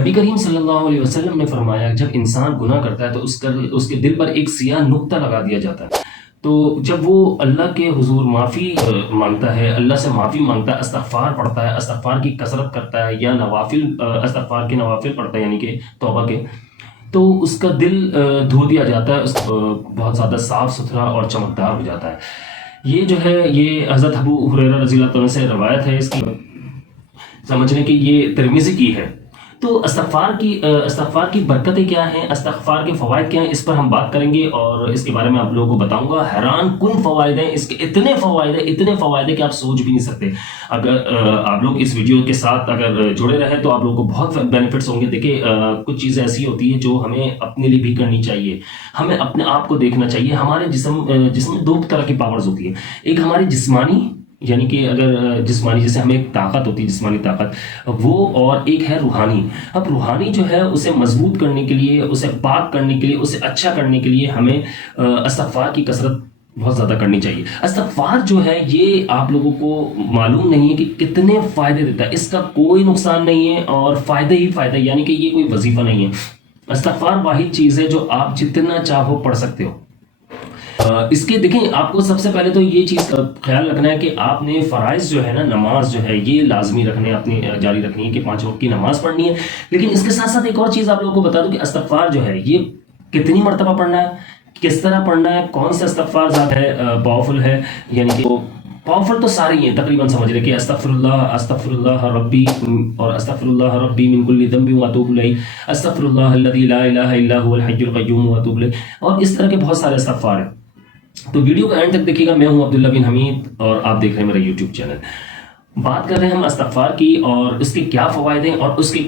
نبی کریم صلی اللہ علیہ وسلم نے فرمایا جب انسان گناہ کرتا ہے تو اس کے دل پر ایک سیاہ نقطہ لگا دیا جاتا ہے. تو جب وہ اللہ کے حضور معافی مانگتا ہے، اللہ سے معافی مانگتا ہے، استغفار پڑھتا ہے، استغفار کی کثرت کرتا ہے، یا نوافل استغفار کے نوافل پڑھتا ہے یعنی کہ توبہ کے، تو اس کا دل دھو دیا جاتا ہے، بہت زیادہ صاف ستھرا اور چمکدار ہو جاتا ہے. یہ جو ہے یہ حضرت ابو ہریرہ رضی اللہ عنہ سے روایت ہے. اس کی سمجھنے کی یہ ترمذی کی ہے. تو استغفار کی برکتیں کیا ہیں، استغفار کے فوائد کیا ہیں، اس پر ہم بات کریں گے اور اس کے بارے میں آپ لوگوں کو بتاؤں گا. حیران کن فوائد ہیں اس کے، اتنے فوائد ہیں کہ آپ سوچ بھی نہیں سکتے. اگر آپ لوگ اس ویڈیو کے ساتھ اگر جڑے رہیں تو آپ لوگوں کو بہت بینیفٹس ہوں گے. دیکھیں کچھ چیزیں ایسی ہوتی ہیں جو ہمیں اپنے لیے بھی کرنی چاہیے، ہمیں اپنے آپ کو دیکھنا چاہیے. ہمارے جسم میں دو طرح کی پاورز ہوتی ہیں. ایک ہماری جسمانی، یعنی کہ اگر جسمانی جیسے ہمیں ایک طاقت ہوتی ہے، جسمانی طاقت وہ، اور ایک ہے روحانی. اب روحانی جو ہے اسے مضبوط کرنے کے لیے، اسے پاک کرنے کے لیے، اسے اچھا کرنے کے لیے ہمیں استغفار کی کثرت بہت زیادہ کرنی چاہیے. استغفار جو ہے یہ آپ لوگوں کو معلوم نہیں ہے کہ کتنے فائدے دیتا ہے. اس کا کوئی نقصان نہیں ہے اور فائدے ہی فائدے، یعنی کہ یہ کوئی وظیفہ نہیں ہے. استغفار واحد چیز ہے جو آپ جتنا چاہو پڑھ سکتے ہو. اس کے دیکھیں آپ کو سب سے پہلے تو یہ چیز خیال رکھنا ہے کہ آپ نے فرائض جو ہے نا، نماز جو ہے یہ لازمی رکھنے، اپنی جاری رکھنی ہے کہ 5 وقت کی نماز پڑھنی ہے. لیکن اس کے ساتھ ساتھ ایک اور چیز آپ لوگوں کو بتا دوں کہ استغفار جو ہے یہ کتنی مرتبہ پڑھنا ہے، کس طرح پڑھنا ہے، کون سے استغفار زیادہ ہے پاورفل ہے. یعنی کہ پاورفل تو سارے ہی ہیں تقریباً، سمجھ رہے کہ استغفر اللہ ربی، اور استغفر اللہ ربی من کل ذنب واتوب الیہ، استغفر اللہ الذی لا الہ الا هو الحی القیوم واتوب الیہ، اور اس طرح کے بہت سارے استغفار ہیں. تو ویڈیو کا اینڈ تک دیکھیے گا. میں ہوں عبداللہ بن حمید اور آپ دیکھ رہے ہیں میرا یوٹیوب چینل. بات کر رہے ہیں ہم استغفار کی اور اس کے کیا فوائد ہیں اور اس کے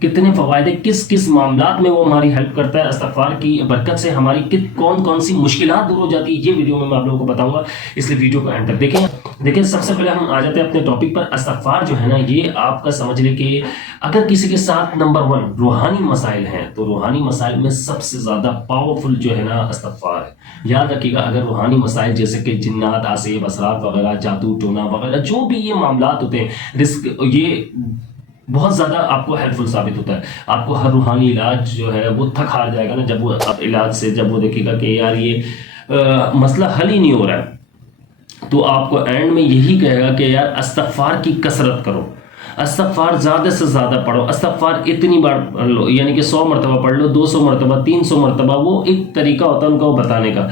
کتنے فوائد ہیں، کس کس معاملات میں وہ ہماری ہیلپ کرتا ہے. استغفار کی برکت سے ہماری کون کون سی مشکلات دور ہو جاتی ہے، یہ ویڈیو میں آپ لوگوں کو بتاؤں گا، اس لیے ویڈیو کو اینڈ تک دیکھیں. دیکھیں سب سے پہلے ہم آ جاتے ہیں اپنے ٹاپک پر. استغفار جو ہے نا یہ آپ کا سمجھ لیں کہ اگر کسی کے ساتھ نمبر 1 روحانی مسائل ہیں تو روحانی مسائل میں سب سے زیادہ پاورفل جو ہے نا استغفار ہے. یاد رکھیے گا اگر روحانی مسائل جیسے کہ جنات، آسیب، اثرات وغیرہ، جادو ٹونا وغیرہ، جو بھی یہ معاملات ہوتے ہیں، رزق، یہ بہت زیادہ آپ کو ہیلپ فل ثابت ہوتا ہے. آپ کو ہر روحانی علاج جو ہے وہ تھک ہار جائے گا نا جب وہ علاج سے جب وہ دیکھے گا کہ یار یہ مسئلہ حل ہی نہیں ہو رہا ہے، تو آپ کو اینڈ میں یہی کہے گا کہ یار استغفار کی کثرت کرو، استغفار زیادہ سے زیادہ پڑھو. استغفار اتنی بار پڑھ لو، یعنی کہ 100 مرتبہ پڑھ لو، 200 مرتبہ، 300 مرتبہ. وہ ایک طریقہ ہوتا ہے ان کا وہ بتانے کا،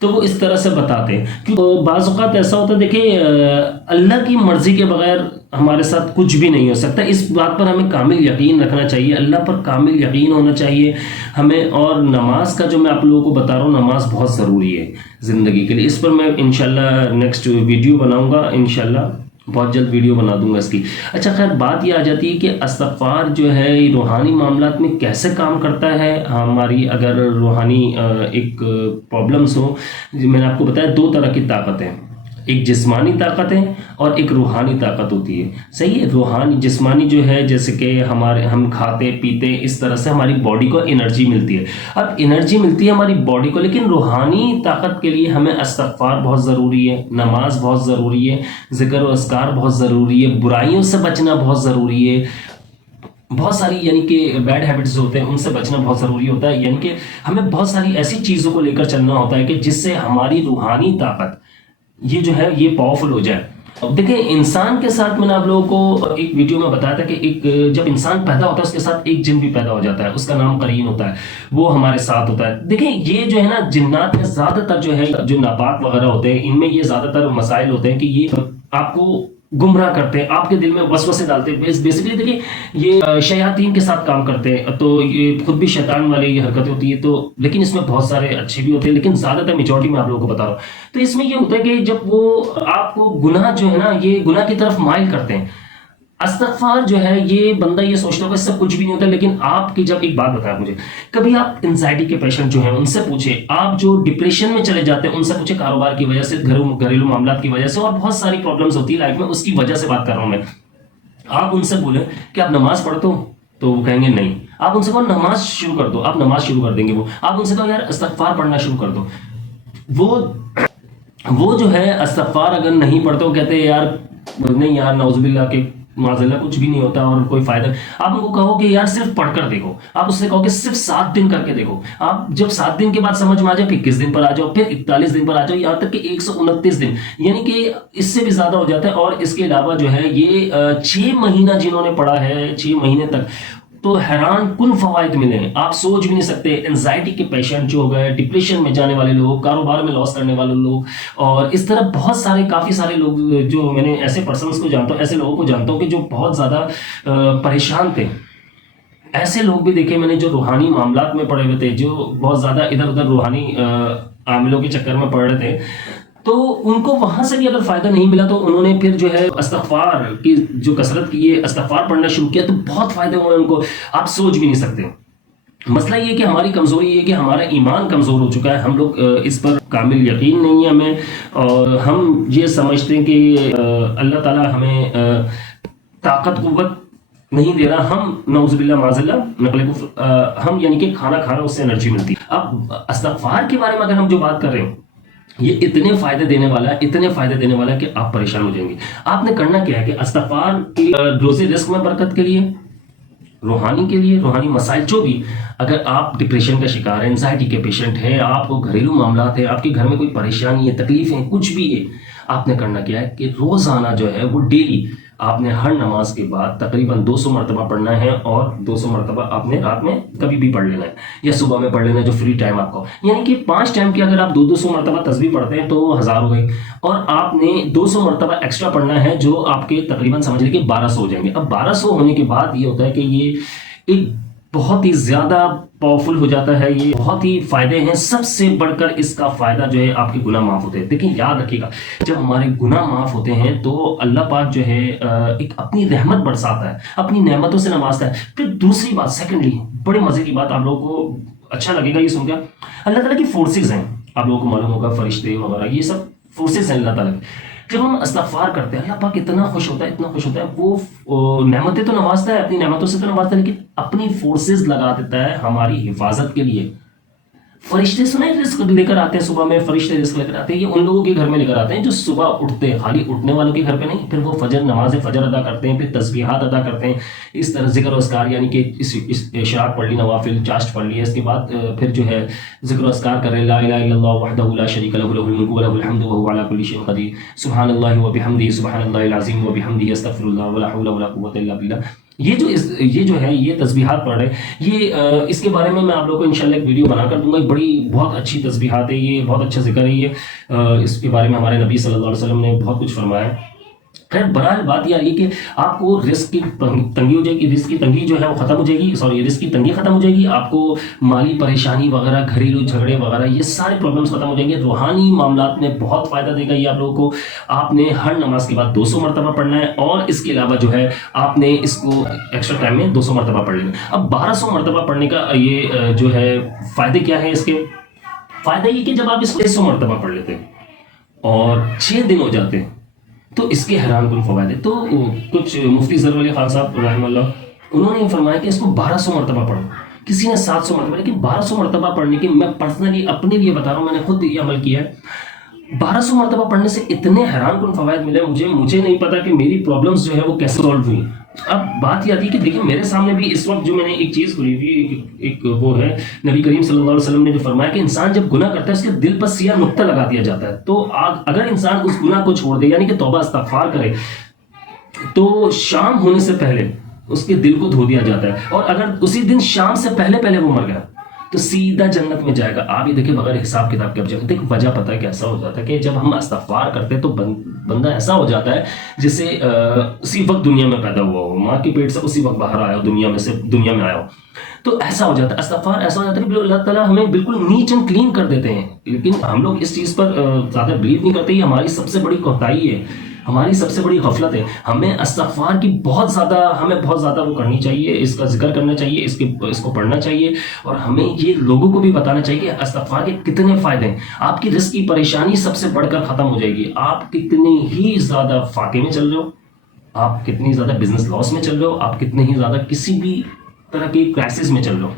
تو وہ اس طرح سے بتاتے ہیں. کیونکہ بعض اوقات ایسا ہوتا ہے، دیکھیں اللہ کی مرضی کے بغیر ہمارے ساتھ کچھ بھی نہیں ہو سکتا. اس بات پر ہمیں کامل یقین رکھنا چاہیے، اللہ پر کامل یقین ہونا چاہیے ہمیں. اور نماز کا جو میں آپ لوگوں کو بتا رہا ہوں، نماز بہت ضروری ہے زندگی کے لیے. اس پر میں انشاءاللہ نیکسٹ ویڈیو بناؤں گا، انشاءاللہ بہت جلد ویڈیو بنا دوں گا اس کی. اچھا خیر، بات یہ آ جاتی ہے کہ استغفار جو ہے روحانی معاملات میں کیسے کام کرتا ہے. ہماری اگر روحانی ایک پرابلمس ہو، میں نے آپ کو بتایا 2 طرح کی طاقتیں، ایک جسمانی طاقت ہے اور ایک روحانی طاقت ہوتی ہے. صحیح ہے، روحانی جسمانی جو ہے جیسے کہ ہم کھاتے پیتے، اس طرح سے ہماری باڈی کو انرجی ملتی ہے. اب انرجی ملتی ہے ہماری باڈی کو، لیکن روحانی طاقت کے لیے ہمیں استغفار بہت ضروری ہے، نماز بہت ضروری ہے، ذکر و اذکار بہت ضروری ہے، برائیوں سے بچنا بہت ضروری ہے، بہت ساری یعنی کہ بیڈ ہیبٹس ہوتے ہیں ان سے بچنا بہت ضروری ہوتا ہے. یعنی کہ ہمیں بہت ساری ایسی چیزوں کو لے کر چلنا ہوتا ہے کہ جس سے ہماری روحانی طاقت یہ جو ہے یہ پاورفل ہو جائے. اب دیکھیں انسان کے ساتھ میں نے آپ لوگوں کو ایک ویڈیو میں بتایا تھا کہ ایک جب انسان پیدا ہوتا ہے اس کے ساتھ ایک جن بھی پیدا ہو جاتا ہے، اس کا نام قرین ہوتا ہے، وہ ہمارے ساتھ ہوتا ہے. دیکھیں یہ جو ہے نا جنات میں زیادہ تر جو ہے جو ناپاک وغیرہ ہوتے ہیں، ان میں یہ زیادہ تر مسائل ہوتے ہیں کہ یہ آپ کو گمراہ کرتے ہیں، آپ کے دل میں وسوسے ڈالتے ہیں. بیسیکلی دیکھیں یہ شیاطین کے ساتھ کام کرتے ہیں، تو یہ خود بھی شیطان والی یہ حرکتیں ہوتی ہے. تو لیکن اس میں بہت سارے اچھے بھی ہوتے ہیں، لیکن زیادہ تر میجورٹی میں آپ لوگوں کو بتا رہا ہوں. تو اس میں یہ ہوتا ہے کہ جب وہ آپ کو گناہ جو ہے نا یہ گناہ کی طرف مائل کرتے ہیں. استغفار جو ہے یہ بندہ یہ سوچتا ہوگا اس سے کچھ بھی نہیں ہوتا، لیکن آپ کی جب ایک بات بتایا مجھے، کبھی آپ انزائٹی کے پیشنٹ جو ہیں ان سے پوچھیں، آپ جو ڈپریشن میں چلے جاتے ہیں ان سے پوچھیں، کاروبار کی وجہ سے، گھریلو معاملات کی وجہ سے، اور بہت ساری پرابلمز ہوتی ہے لائف میں، اس کی وجہ سے بات کر رہا ہوں میں. آپ ان سے بولیں کہ آپ نماز پڑھتے ہو تو وہ کہیں گے نہیں. آپ ان سے کہو نماز شروع کر دو، آپ نماز شروع کر دیں گے. وہ آپ ان سے کہو یار استغفار پڑھنا شروع کر دو، وہ جو ہے استغفار اگر نہیں پڑھتے وہ کہتے ہیں یار نہیں یار نعوذ باللہ کہ माज़ल्ला कुछ भी नहीं होता और कोई फायदा, आप उनको कहो कि यार सिर्फ पढ़कर देखो, आप उससे कहो कि सिर्फ 7 दिन करके देखो, आप जब 7 दिन के बाद समझ में आ जाए, फिर 21 दिन पर आ जाओ, फिर 41 दिन पर आ जाओ, यहाँ तक कि 129 दिन, यानी कि इससे भी ज्यादा हो जाता है। और इसके अलावा जो है ये 6 महीना जिन्होंने पढ़ा है, 6 महीने तक, तो हैरान कुन फवायद मिले हैं, आप सोच भी नहीं सकते। एंजाइटी के पेशेंट जो हो गए, डिप्रेशन में जाने वाले लोग, कारोबार में लॉस करने वाले लोग, और इस तरह बहुत सारे काफ़ी सारे लोग, जो मैंने ऐसे पर्सन्स को जानता हूँ, ऐसे लोगों को जानता हूँ कि जो बहुत ज़्यादा परेशान थे। ऐसे लोग भी देखे मैंने जो रूहानी मामलात में पड़े हुए थे, जो बहुत ज़्यादा इधर उधर रूहानी आमिलों के चक्कर में पड़ रहे थे, तो उनको वहां से भी अगर फायदा नहीं मिला तो उन्होंने फिर जो है इस्तिग़फ़ार की जो कसरत की है, इस्तिग़फ़ार पढ़ना शुरू किया, तो बहुत फायदे हुए उनको, आप सोच भी नहीं सकते। मसला ये कि हमारी कमजोरी ये कि हमारा ईमान कमजोर हो चुका है, हम लोग इस पर कामिल यकीन नहीं है हमें, और हम ये समझते हैं कि अल्लाह ताला हमें ताकत कुव्वत नहीं दे रहा, हम नौज़ुबिल्लाह माज़ल्ला नक़ल कुफ़्र, हम यानी कि खाना खा रहे हैं उससे एनर्जी मिलती है। अब इस्तिग़फ़ार के बारे में अगर हम जो बात कर रहे हैं, ये इतने फायदे देने वाला है, इतने फायदे देने वाला है कि आप परेशान हो जाएंगे। आपने करना क्या है कि इस्तिग़फ़ार की रोज़े रिस्क में बरकत के लिए, रूहानी के लिए, रूहानी मसाइल जो भी, अगर आप डिप्रेशन का शिकार है, एंजाइटी के पेशेंट है, आपको घरेलू मामलात है, आपके घर में कोई परेशानी है, तकलीफ है, कुछ भी है, आपने करना क्या है कि रोज़ाना जो है वो डेली आपने हर नमाज के बाद तकरीबन 200 मरतबा पढ़ना है, और 200 मरतबा आपने रात में कभी भी पढ़ लेना है, या सुबह में पढ़ लेना है जो फ्री टाइम आपको, यानी कि 5 टाइम की अगर आप 200 मरतबा तस्बीह पढ़ते हैं तो 1000 हो गई, और आपने 200 मरतबा एक्स्ट्रा पढ़ना है जो आपके तकरीबन समझ लीजिए 1200 हो जाएंगे। अब 1200 होने के बाद ये होता है कि ये एक बहुत ही ज्यादा पावरफुल हो जाता है, ये बहुत ही फायदे हैं। सबसे बढ़कर इसका फायदा जो है आपके गुनाह माफ होते हैं। देखिए याद रखिएगा, जब हमारे गुनाह माफ होते हैं तो अल्लाह पाक जो है एक अपनी रहमत बरसाता है, अपनी नेमतों से नवाजता है। फिर दूसरी बात, सेकेंडली बड़े मजे की बात, आप लोगों को अच्छा लगेगा ये सुनकर, अल्लाह ताला की फोर्सेज हैं, आप लोगों को मालूम होगा, फरिश्ते वगैरह ये सब फोर्सेज हैं अल्लाह ताला की। जब हम इस्तिग़फ़ार करते हैं अल्लाह पाक इतना खुश होता है, इतना खुश होता है, वो नेमतें तो नवाजता है, अपनी नेमतों से तो नवाजता है, लेकिन अपनी फोर्सेस लगा देता है हमारी हिफाजत के लिए। फरिश्ते सुने रिस्क लेकर आते हैं, सुबह में फरिश्ते रिस्क लेकर आते हैं, ये उन लोगों के घर में लेकर आते हैं जो सुबह उठते हैं, खाली उठने वालों के घर पे नहीं। फिर वो फजर नमाज फजर अदा करते हैं, फिर तस्बीहात अदा करते हैं, इस तरह जिक्र अस्कार, यानी कि इस इशराक पढ़ ली, नवाफिल चाश्त पढ़ ली, इसके बाद फिर जो है जिक्र अस्कार कर रहे हैं, ला इलाहा इल्लल्लाह वहदहु ला शरीका लहु लहुल मुल्कु व लहुल हम्दु व हुवा अला कुल्ली शैइन क़दीर, सुब्हानल्लाहि व बिहम्दिही सुब्हानल्लाहिल अज़ीम व बिहम्दिही अस्तग़फिरुल्लाह व ला हौला व ला कुव्वता इल्ला बिल्लाह। ये जो है ये तस्बीहात पढ़ रहे हैं, ये इसके बारे में मैं आप लोगों को इंशाल्लाह एक वीडियो बनाकर दूंगा। बड़ी बहुत अच्छी तस्बीहात है, ये बहुत अच्छा जिक्र है, ये इसके बारे में हमारे नबी सल्लल्लाहु अलैहि वसल्लम ने बहुत कुछ फरमाया है। खैर बहरहाल बात यार ये कि आपको रिस्क की तंगी हो जाएगी, रिस्क की तंगी जो है वो खत्म हो जाएगी, सॉरी रिस्क की तंगी खत्म हो जाएगी, आपको माली परेशानी वगैरह, घरेलू झगड़े वगैरह, ये सारे प्रॉब्लम्स खत्म हो जाएंगे। रूहानी मामलात में बहुत फायदा देगा ये आप लोगों को। आपने हर नमाज के बाद 200 मरतबा पढ़ना है, और इसके अलावा जो है आपने इसको एक्स्ट्रा टाइम में 200 मरतबा पढ़ लेना। अब 1200 मरतबा पढ़ने का ये जो है फायदे क्या है इसके? फायदा ये कि जब आप इसको 100 मरतबा पढ़ लेते हैं और 6 दिन हो जाते हैं तो इसके हैरान कुन फवायद है। तो कुछ मुफ्ती ज़रवर अली खान साहब रहमतुल्लाह उन्होंने ये फरमाया कि इसको 1200 मरतबा पढ़ो, किसी ने 700 मरतबा, लेकिन 1200 मरतबा पढ़ने की मैं पर्सनली अपने लिए बता रहा हूँ, मैंने खुद ये अमल किया है। 1200 मरतबा पढ़ने से इतने हैरान कुन फवायद मिले मुझे नहीं पता कि मेरी प्रॉब्लम्स जो है वो कैसे सॉल्व हुई। अब बात ये आती है कि देखिए मेरे सामने भी इस वक्त जो मैंने एक चीज़ खुली हुई, एक वो है नबी करीम सल्लल्लाहु अलैहि वसल्लम ने जो फरमाया कि इंसान जब गुनाह करता है उसके दिल पर सिया नुक्ता लगा दिया जाता है। तो अगर इंसान उस गुनाह को छोड़ दे, यानी कि तौबा इस्तिग़फ़ार करे, तो शाम होने से पहले उसके दिल को धो दिया जाता है, और अगर उसी दिन शाम से पहले पहले वो मर गया तो सीधा जन्नत में जाएगा। आप ये देखिए बगैर हिसाब किताब के अब जाएगा। देखिए वजह पता है कैसा हो जाता है कि जब हम इस्तिग़फ़ार करते हैं तो बंदा ऐसा हो जाता है जिसे उसी वक्त दुनिया में पैदा हुआ हो, माँ के पेट से उसी वक्त बाहर आया हो, दुनिया में आया हो, तो ऐसा हो जाता है। इस्तिग़फ़ार ऐसा हो जाता है कि अल्लाह ताला हमें बिल्कुल नीच एंड क्लीन कर देते हैं। लेकिन हम लोग इस चीज़ पर ज़्यादा बिलीव नहीं करते। ये हमारी सबसे बड़ी कोताही है, हमारी सबसे बड़ी गफलत है। हमें इस्तिग़फ़ार की बहुत ज़्यादा वो करनी चाहिए, इसका जिक्र करना चाहिए, इसको पढ़ना चाहिए, और हमें ये लोगों को भी बताना चाहिए कि इस्तिग़फ़ार के कितने फ़ायदे हैं। आपकी रिस्क की परेशानी सबसे बढ़कर ख़त्म हो जाएगी। आप कितने ही ज़्यादा फाके में चल रहे हो, आप कितनी ज़्यादा बिजनेस लॉस में चल रहे हो, आप कितने ही ज़्यादा किसी भी तरह की क्राइसिस में चल रहे हो,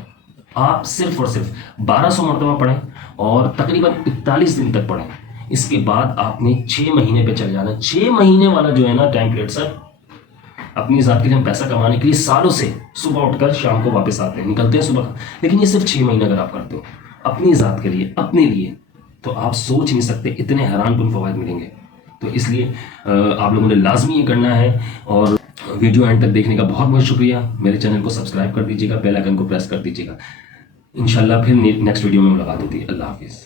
आप सिर्फ और सिर्फ 1200 मरतबा पढ़ें और तकरीबन 41 दिन तक पढ़ें। इसके बाद आपने 6 महीने पे चले जाना। 6 महीने वाला जो है ना टाइम पीरियड सर, اپنی ذات کے لیے ہم پیسہ کمانے کے لیے سالوں سے صبح اٹھ کر شام کو واپس آتے ہیں، نکلتے ہیں صبح، لیکن یہ صرف 6 مہینے اگر آپ کرتے ہو اپنی ذات کے لیے، اپنے لیے، تو آپ سوچ نہیں سکتے اتنے حیران کن فوائد ملیں گے۔ تو اس لیے آپ لوگوں نے لازمی یہ کرنا ہے، اور ویڈیو اینڈ تک دیکھنے کا بہت بہت شکریہ۔ میرے چینل کو سبسکرائب کر دیجیے گا، بیل آئیکن کو پریس کر دیجیے گا۔ انشاءاللہ پھر نیکسٹ ویڈیو میں ملاقات ہوتی ہے۔ اللہ حافظ۔